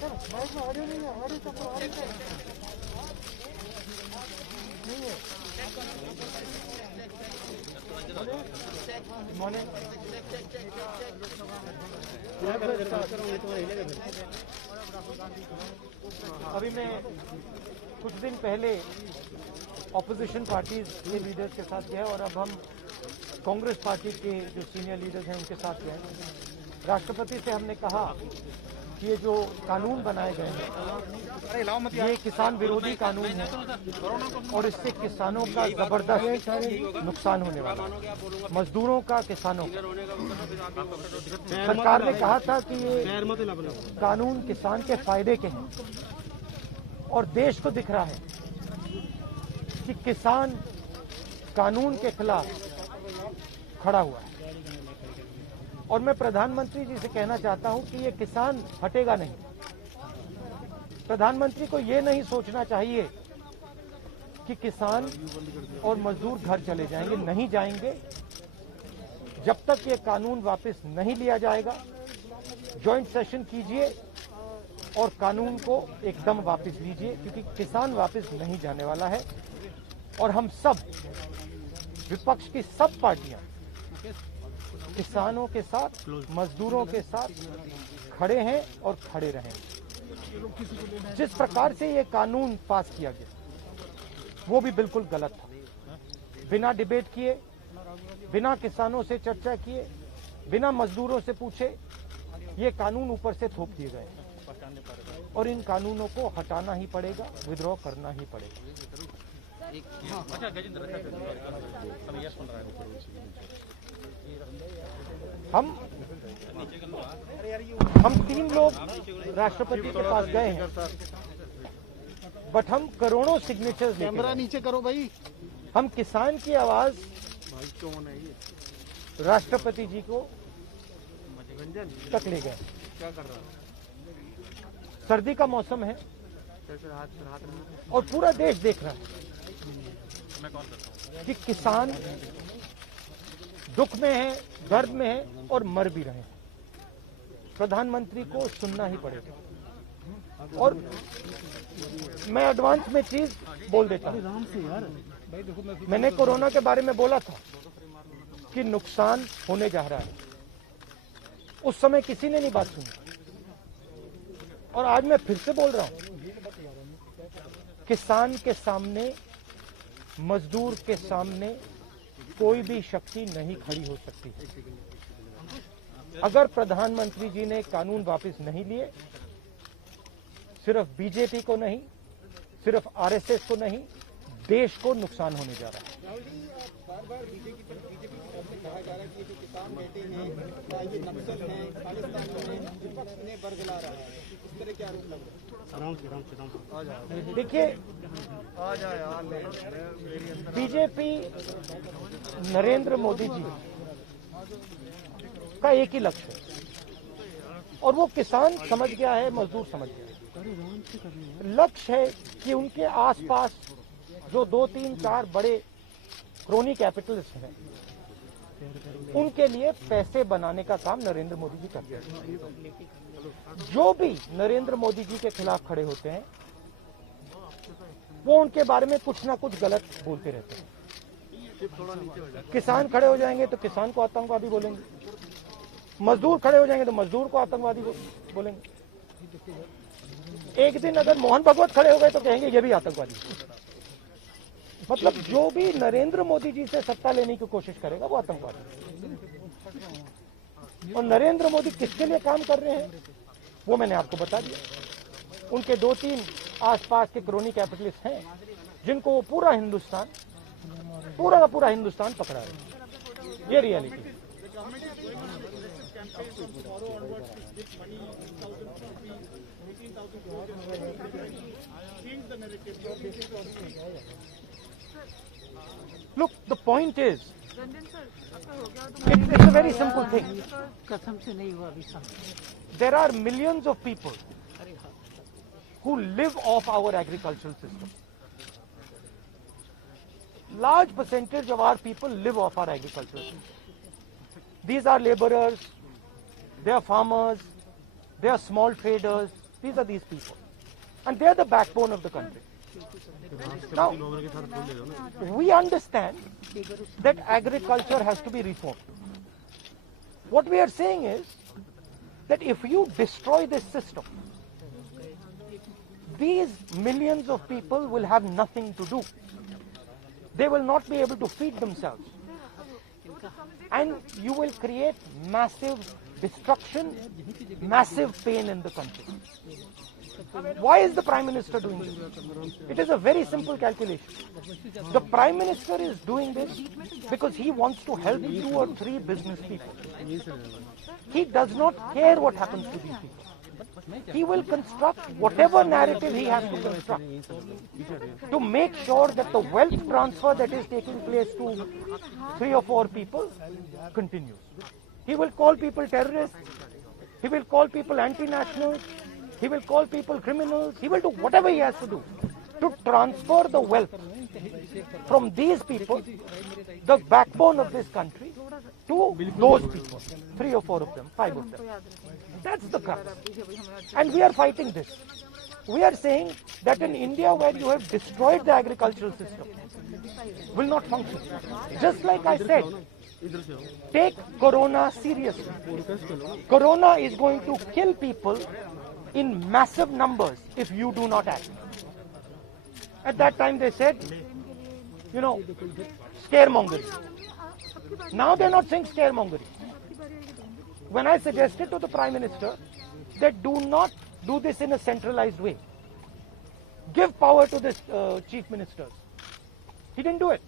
अभी मैं कुछ दिन पहले ऑपोजिशन पार्टीज के लीडर्स के साथ गया और अब हम कांग्रेस पार्टी के जो सीनियर लीडर्स हैं उनके साथ गए। राष्ट्रपति से हमने कहा कि ये जो कानून बनाए गए हैं ये किसान विरोधी कानून है और इससे किसानों का जबरदस्त नुकसान होने वाला है, मजदूरों का, किसानों का। सरकार ने कहा था कि ये कानून किसान के फायदे के हैं और देश को दिख रहा है कि किसान कानून के खिलाफ खड़ा हुआ है। और मैं प्रधानमंत्री जी से कहना चाहता हूं कि ये किसान हटेगा नहीं। प्रधानमंत्री को ये नहीं सोचना चाहिए कि किसान और मजदूर घर चले जाएंगे, नहीं जाएंगे जब तक ये कानून वापस नहीं लिया जाएगा। जॉइंट सेशन कीजिए और कानून को एकदम वापस लीजिए, क्योंकि किसान वापस नहीं जाने वाला है। और हम सब, विपक्ष की सब पार्टियां किसानों के साथ, मजदूरों के साथ खड़े हैं और खड़े रहें। जिस प्रकार से ये कानून पास किया गया वो भी बिल्कुल गलत था। बिना डिबेट किए, बिना किसानों से चर्चा किए, बिना मजदूरों से पूछे ये कानून ऊपर से थोप दिए गए और इन कानूनों को हटाना ही पड़ेगा, विड्रॉ करना ही पड़ेगा। हम 3 लोग राष्ट्रपति के पास गए हैं, बट हम करोड़ों सिग्नेचर्स लेके कैमरा नीचे करो भाई। हम किसान की आवाज राष्ट्रपति जी को तक ले गए। क्या कर रहा? सर्दी का मौसम है और पूरा देश देख रहा है कि किसान दुख में है, दर्द में है और मर भी रहे हैं। प्रधानमंत्री को सुनना ही पड़ेगा। और मैं एडवांस में चीज बोल देता हूं। मैंने कोरोना के बारे में बोला था कि नुकसान होने जा रहा है। उस समय किसी ने नहीं बात सुनी और आज मैं फिर से बोल रहा हूं, किसान के सामने, मजदूर के सामने कोई भी शक्ति नहीं खड़ी हो सकती। अगर प्रधानमंत्री जी ने कानून वापस नहीं लिए, सिर्फ बीजेपी को नहीं, सिर्फ आरएसएस को नहीं, देश को नुकसान होने जा रहा है। बार-बार बीजेपी कहा जा रहा है कि जो किसान बैठे हैं ये नक्सल हैं, खालिस्तान में विपक्ष ने बरगला रहा है। इस तरह के आरोप लग रहे हैं। देखिए, बीजेपी नरेंद्र मोदी जी का एक ही लक्ष्य है और वो किसान समझ गया है, मजदूर समझ गया है। लक्ष्य है कि उनके आसपास जो 2, 3, 4 बड़े क्रोनी कैपिटलिस्ट हैं, उनके लिए पैसे बनाने का काम नरेंद्र मोदी जी करते हैं। जो भी नरेंद्र मोदी जी के खिलाफ खड़े होते हैं वो उनके बारे में कुछ ना कुछ गलत बोलते रहते हैं। किसान खड़े हो जाएंगे तो किसान को आतंकवादी बोलेंगे, मजदूर खड़े हो जाएंगे तो मजदूर को आतंकवादी बोलेंगे। एक दिन अगर मोहन भागवत खड़े हो गए तो कहेंगे ये भी आतंकवादी। मतलब जो भी नरेंद्र मोदी जी से सत्ता लेने की कोशिश करेगा वो आतंकवादी। और नरेंद्र मोदी किसके लिए काम कर रहे हैं वो मैंने आपको बता दिया। उनके 2-3 आसपास के क्रोनी कैपिटलिस्ट हैं जिनको वो पूरा का पूरा हिंदुस्तान पकड़ा है। ये रियलिटी है। Look, the point is, it's a very simple thing. There are millions of people who live off our agricultural system. Large percentage of our people live off our agricultural system. These are laborers, they are farmers, they are small traders, These are these people. And they are the backbone of the country. Now, we understand that agriculture has to be reformed. What we are saying is that if you destroy this system, these millions of people will have nothing to do. They will not be able to feed themselves. And you will create massive destruction, massive pain in the country. Why is the Prime Minister doing this? It is a very simple calculation. The Prime Minister is doing this because he wants to help 2 or 3 business people. He does not care what happens to these people. He will construct whatever narrative he has to construct to make sure that the wealth transfer that is taking place to 3 or 4 people continues. He will call people terrorists. He will call people anti-nationals. He will call people criminals. He will do whatever he has to do to transfer the wealth from these people, the backbone of this country, to those people. 3 or 4 of them, 5 of them. That's the crux. And we are fighting this. We are saying that in India, where you have destroyed the agricultural system, will not function. Just like I said, take Corona seriously. Corona is going to kill people in massive numbers if you do not act. At that time they said, scaremongering. Now they're not saying scaremongering. When I suggested to the Prime Minister that do not do this in a centralized way, give power to the chief ministers, he didn't do it.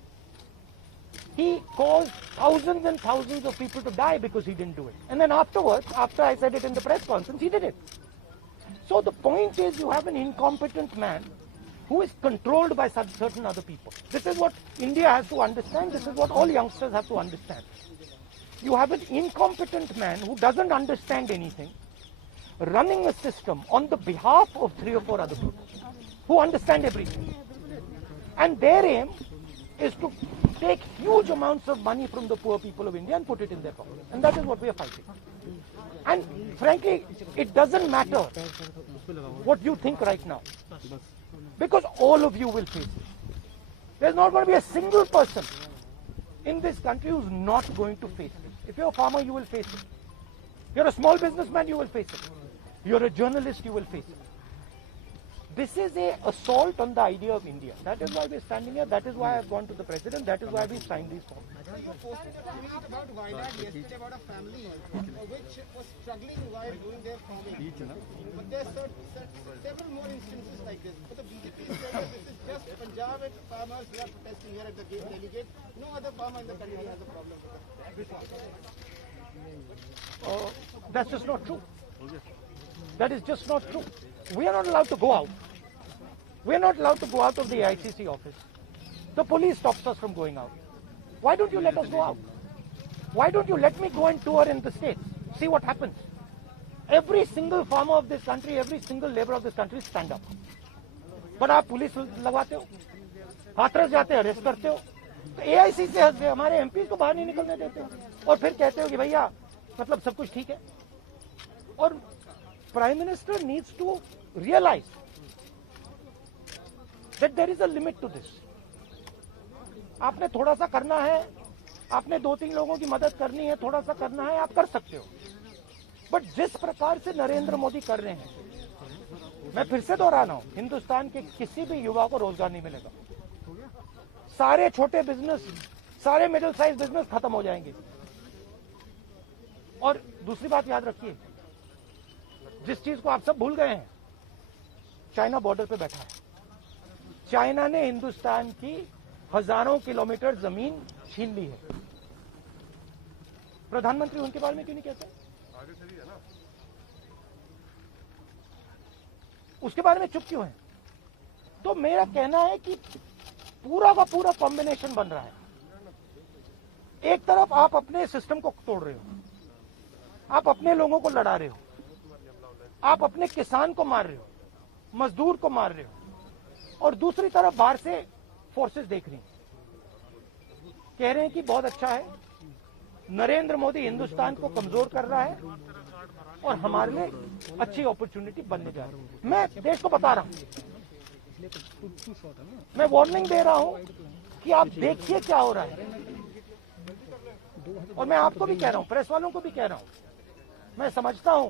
He caused thousands and thousands of people to die because he didn't do it. And then afterwards, after I said it in the press conference, he did it. So the point is, you have an incompetent man who is controlled by certain other people. This is what India has to understand. This is what all youngsters have to understand. You have an incompetent man who doesn't understand anything, running a system on the behalf of 3 or 4 other people who understand everything. And their aim is to take huge amounts of money from the poor people of India and put it in their pocket. And that is what we are fighting. And frankly, it doesn't matter what you think right now, because all of you will face it. There's not going to be a single person in this country who's not going to face it. If you're a farmer, you will face it. You're a small businessman, you will face it. You're a journalist, you will face it. This is an assault on the idea of India. That is why we're standing here. That is why I've gone to the President. That is why we signed these forms. You posted a tweet about Wayanad yesterday about a family which was struggling while doing their farming. But there are several more instances like this. But the BJP is saying that this is just Punjab and farmers who are protesting here at the delegate. No other farmer in the country has a problem with that. That's just not true. That is just not true. We are not allowed to go out. We are not allowed to go out of the ICC office. The police stops us from going out. Why don't you let us go out? Why don't you let me go and tour in the states? See what happens. Every single farmer of this country, every single labor of this country stand up. But आप police लगवाते हो, हाथरस जाते हो, arrest करते हो, तो AIC से हमारे MP को बाहर नहीं निकलने देते हो, और फिर कहते हो कि भैया मतलब सब कुछ ठीक है. और Prime Minister needs to realize that there is a limit to this. आपने थोड़ा सा करना है, आपने 2-3 लोगों की मदद करनी है, थोड़ा सा करना है, आप कर सकते हो. बट जिस प्रकार से नरेंद्र मोदी कर रहे हैं, मैं फिर से दोहरा रहा हूं, हिंदुस्तान के किसी भी युवा को रोजगार नहीं मिलेगा. सारे छोटे बिजनेस, सारे मिडिल साइज बिजनेस खत्म हो जाएंगे. और दूसरी बात याद रखिए, जिस चीज को आप सब भूल गए हैं, चाइना बॉर्डर पे बैठा है. चाइना ने हिंदुस्तान की हजारों किलोमीटर जमीन छीन ली है. प्रधानमंत्री उनके बारे में क्यों नहीं कहते? उसके बारे में चुप क्यों है? तो मेरा कहना है कि पूरा का पूरा कॉम्बिनेशन बन रहा है. एक तरफ आप अपने सिस्टम को तोड़ रहे हो, आप अपने लोगों को लड़ा रहे हो, आप अपने किसान को मार रहे हो, मजदूर को मार रहे हो, और दूसरी तरफ बाहर से फोर्सेस देख रही हैं, कह रहे हैं कि बहुत अच्छा है, नरेंद्र मोदी हिंदुस्तान को कमजोर कर रहा है, और हमारे लिए अच्छी अपॉर्चुनिटी बनने जा रही है। मैं देश को बता रहा हूं, मैं वार्निंग दे रहा हूं कि आप देखिए क्या हो रहा है। और मैं आपको भी कह रहा हूं, प्रेस वालों को भी कह रहा हूं, मैं समझता हूं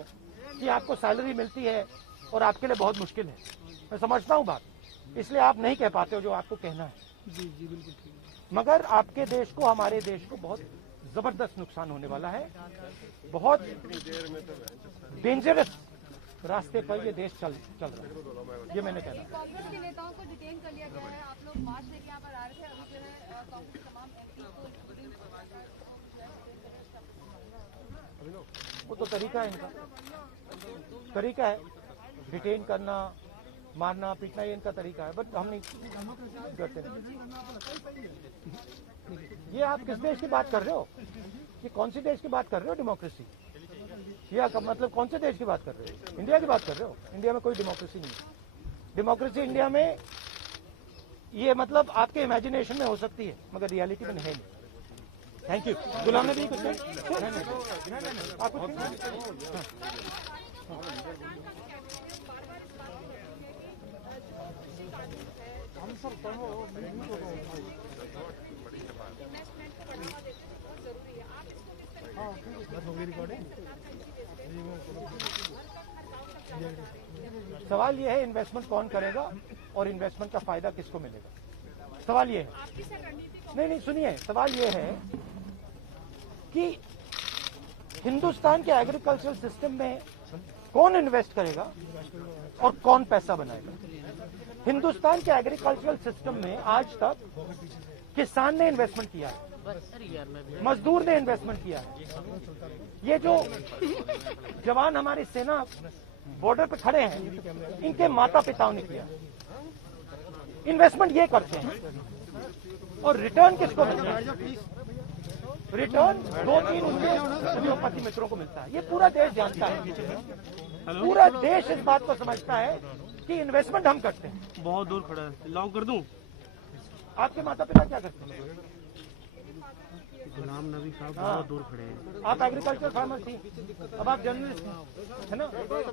कि आपको सैलरी मिलती है और आपके लिए बहुत मुश्किल है, मैं समझता हूं बात, इसलिए आप नहीं कह पाते हो जो आपको कहना है। जी जी बिल्कुल ठीक है। मगर आपके देश को, हमारे देश को बहुत जबरदस्त नुकसान होने वाला है। बहुत डेंजरस रास्ते पर ये देश चल रहा है, ये मैंने कहना। कांग्रेस के नेताओं को डिटेन कर लिया गया है। आप लोग मार्च से यहाँ पर आ रहे थे, अभी जो है कांग्रेस के तमाम एमपी को डिटेन कर लिया गया है। वो तो तरीका है इनका, तरीका है डिटेन करना, मारना पीटना, ये इनका तरीका है, बट हम नहीं करते नहीं। ये आप किस देश की बात कर रहे हो? ये कौन सी देश की बात कर रहे हो? डेमोक्रेसी या मतलब कौन से देश की बात कर रहे हो? इंडिया की बात कर रहे हो? इंडिया में कोई डेमोक्रेसी नहीं है। डेमोक्रेसी इंडिया में ये मतलब आपके इमेजिनेशन में हो सकती है, मगर रियलिटी में है नहीं। Thank you. गुलाम नबी कुछ आप कुछ सवाल ये है इन्वेस्टमेंट कौन करेगा और इन्वेस्टमेंट का फायदा किसको मिलेगा? सवाल ये है। नहीं सुनिए, सवाल ये है कि हिंदुस्तान के एग्रीकल्चरल सिस्टम में कौन इन्वेस्ट करेगा और कौन पैसा बनाएगा। हिंदुस्तान के एग्रीकल्चरल सिस्टम में आज तक किसान ने इन्वेस्टमेंट किया है, मजदूर ने इन्वेस्टमेंट किया है। ये जो जवान हमारी सेना बॉर्डर पे खड़े हैं, इनके माता पिताओं ने किया इन्वेस्टमेंट, ये करते हैं। और रिटर्न किसको मिलता है? रिटर्न 2-3 उनके उद्योगपति मित्रों को मिलता है। ये पूरा देश जानता है, पूरा देश इस बात को समझता है कि इन्वेस्टमेंट हम करते हैं। बहुत दूर खड़ा है, लॉक कर दूं? आपके माता पिता क्या करते हैं? गुलाम नबी साहब बहुत दूर खड़े हैं। आप एग्रीकल्चर फार्मर थी, अब आप जर्नलिस्ट है ना,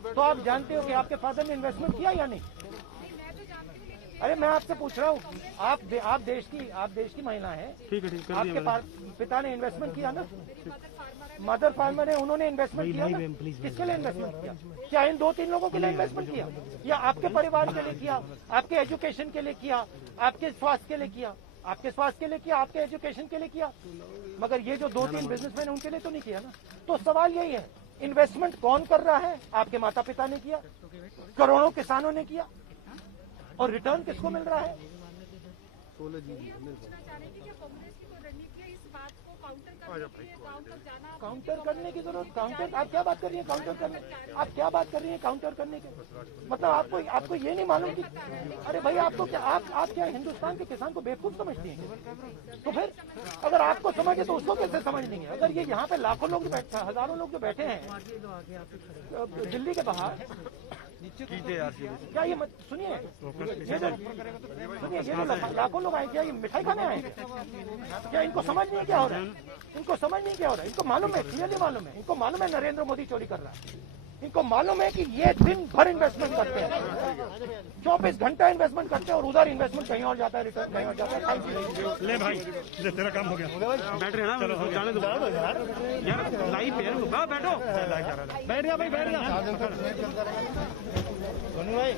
तो आप जानते हो कि आपके फादर ने इन्वेस्टमेंट किया या नहीं? अरे मैं आपसे पूछ रहा हूँ, आप देश की महिला हैं, ठीक है, ठीक है, आपके पिता ने इन्वेस्टमेंट किया ना, मदर फार्मर है, उन्होंने इन्वेस्टमेंट किया ना। किसके लिए इन्वेस्टमेंट किया? क्या इन 2-3 लोगों के लिए इन्वेस्टमेंट किया, या आपके परिवार के लिए किया, आपके एजुकेशन के लिए किया, आपके स्वास्थ्य के लिए किया? आपके स्वास्थ्य के लिए किया, आपके एजुकेशन के लिए किया, मगर ये जो 2-3 बिजनेसमैन है उनके लिए तो नहीं किया ना। तो सवाल यही है, इन्वेस्टमेंट कौन कर रहा है? आपके माता पिता ने किया, करोड़ों किसानों ने किया, और रिटर्न किसको मिल रहा है? काउंटर करने की जरूरत, काउंटर आप क्या बात कर रही है? काउंटर करने, आप क्या बात कर रही है काउंटर करने के? मतलब आपको ये नहीं मालूम कि अरे भाई आपको क्या, आप क्या हिंदुस्तान के किसान को बेवकूफ समझती हैं? तो फिर अगर आपको समझे तो उसको कैसे समझ नहीं है? अगर ये यहाँ पे लाखों लोग बैठे, हजारों लोग जो बैठे हैं दिल्ली के बाहर, क्या ये सुनिए, ये जो लाखों लोग आए, क्या ये मिठाई खाने आए? क्या इनको समझ नहीं क्या हो रहा है? इनको समझ नहीं क्या हो रहा है? इनको मालूम है, क्लियरली मालूम है, इनको मालूम है नरेंद्र मोदी चोरी कर रहा है। इनको मालूम है कि ये दिन भर इन्वेस्टमेंट करते हैं, 24 घंटा इन्वेस्टमेंट करते हैं, और उधर इन्वेस्टमेंट कहीं और जाता है, रिटर्न कहीं और जाता है। Thank you. ले भाई, तेरा काम हो गया, बैठ रहे ना, जाने दो यार, लाइव पे बैठो, बैठ गया भाई, बैठ गया सोनू भाई।